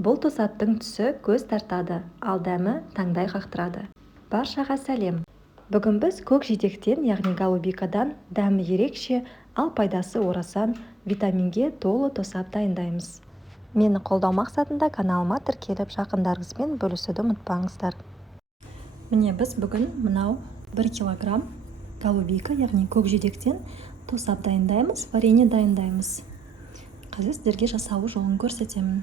Бұл тосаттың түсі көз тартады, ал дәмі таңдай қақтырады. Баршаға сәлем. Бүгін біз көк жидектен, яғни голубикадан дәмі ерекше, ал пайдасы орасан, витаминге толы тосап дайындаймыз. Мені қолдау мақсатында каналыма тіркеліп, жақындарыңызбен бөлісуді ұмытпаңыздар. Міне біз бүгін мынау 1 килограмм голубика, яғни көк жидектен тосап дайындаймыз, варенье дайындаймыз. Қазір сіздерге жасалу жолын көрсетемін.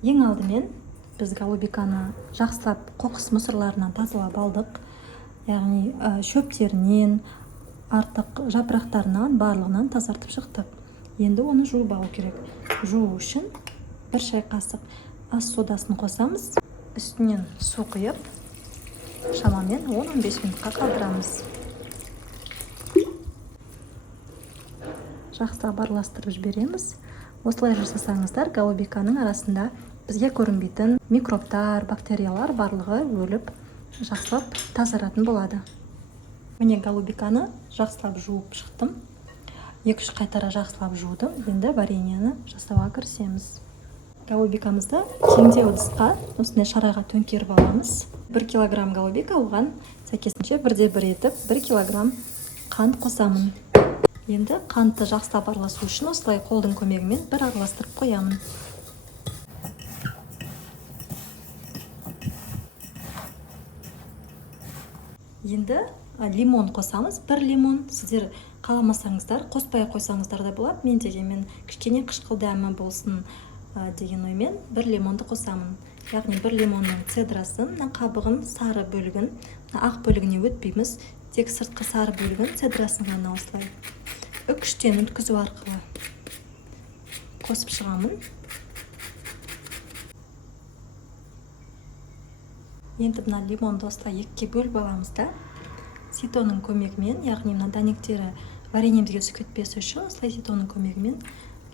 Ең алдымен біз голубиканы жақсылап қоқыс мұсырларынан тазалап алдық. Яғни шөптерінен, артық жапырақтарынан, барлығынан тазартып шықтық. Енді оны жуып алу керек. Жуу үшін 1 шай қасық ас содасын қосамыз. Үстінен су құйып, шамамен 10-15 минутқа қалдырамыз. Жақсылап араластырып жібереміз. Осылай жасасаңыздар, голубиканың арасында бізге көрінбейтін микробтар, бактериялар барлығы өліп, жақсылап тазаратын болады. Міне голубиканы жақсылап жуып шықтым. 2-3 қайтара жақсылап жудым. Енді вареньені жасауға кірісеміз. Голубикамызды теңдеу ыдысқа, осындай шараға төңкеріп аламыз. 1 килограмм голубика, оған сәйкесінше 1/1 етіп 1 килограмм қант қосамын. Енді қантты жақсылап араласу үшін осылай қолдың көмегімен бір араластырып қоямын. Енді лимон қосамыз. 1 лимон. Сіздер қаламасаңыздар, қоспай қойсаңыздар да болады. Мен дегенмен кішкене қышқыл дәмі болсын деген оймен 1 лимонды қосамын. Яғни 1 лимонның цедрасын, қабығын, сары бөлігін, ақ бөлігіне өтпейміз. Тек сыртқы сары бөлігін, цедрасын ғана осылай үкіштен өткізу арқылы қосып шығамын. Енді мына лимонды осылай 2-ке бөліп аламыз да, ситоның көмегімен, яғни мына дәнектері вареньемізге түсіп кетпесі үшін осылай ситоның көмегімен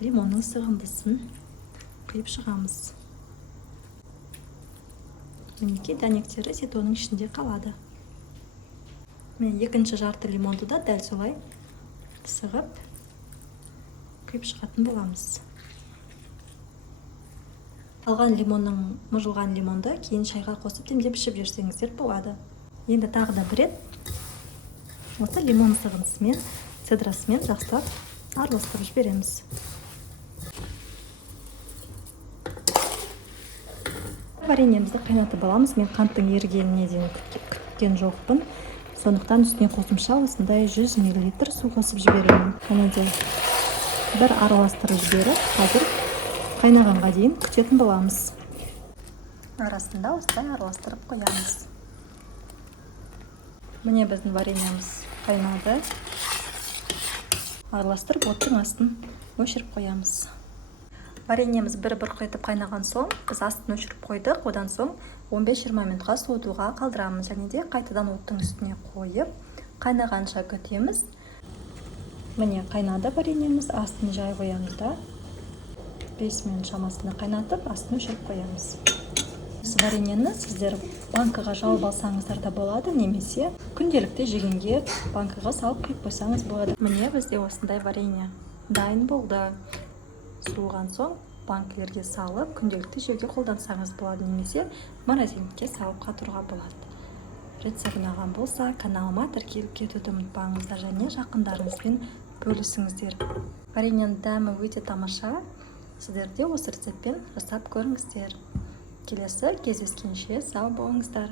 лимонның сығындысын құйып шығамыз. Мінекей дәнектері ситоның ішінде қалады. Мен екінші жарты лимонды да дәл солай сығып құйып шығатын боламыз. Қалған лимонның, мұжылған лимонды кейін шайға қосып демдеп ішіп жерсеңіздер болады. Енді тағы да бір рет осы лимон сығындысымен, цедрасымен жақсылап араластырып жібереміз. Вареньемізді қайнатып аламыз. Мен қанттың ерігеніне дейін күткен жоқпын. Сондықтан үстіне қосымша осындай 100 мл су қосып жіберемін. Кәнеде бір араластырып жіберіп, қазір қайнағанға дейін күтетін боламыз. Арасында осылай араластырып қоямыз. Міне біздің вареньеміз қайнады. Араластырып оттың астын өшіріп қоямыз. Вареньеміз бір-бір қайтып қайнаған соң, біз астын өшіріп қойдық. Одан соң 15-20 минутқа суытуға қалдырамыз. Және де қайтадан оттың үстіне қойып, қайнағанша күтеміз. Міне қайнады вареньеміз, астын жай қоямыз да 5 минут шамасында қайнатып, астын өшіріп қоямыз. Вареньені сіздер банкаға жауып алсаңыздар да болады, немесе күнделікті жегенге банкаға салып құйып қойсаңыз болады. Міне бізде осындай варенье дайын болды. Суыған соң банкілерге салып, күнделікті жеуге қолдансаңыз болады, немесе морозилькаға салып қатыруға болады. Рецепт ұнаған болса, каналыма тіркеліп кетуді ұмытпаңыздар және жақындарыңызбен бөлісіңіздер. Вареньенің дәмі өте тамаша. Сіздер де осы рецептпен жасап көріңіздер. Келесі кездескенше сау болыңыздар.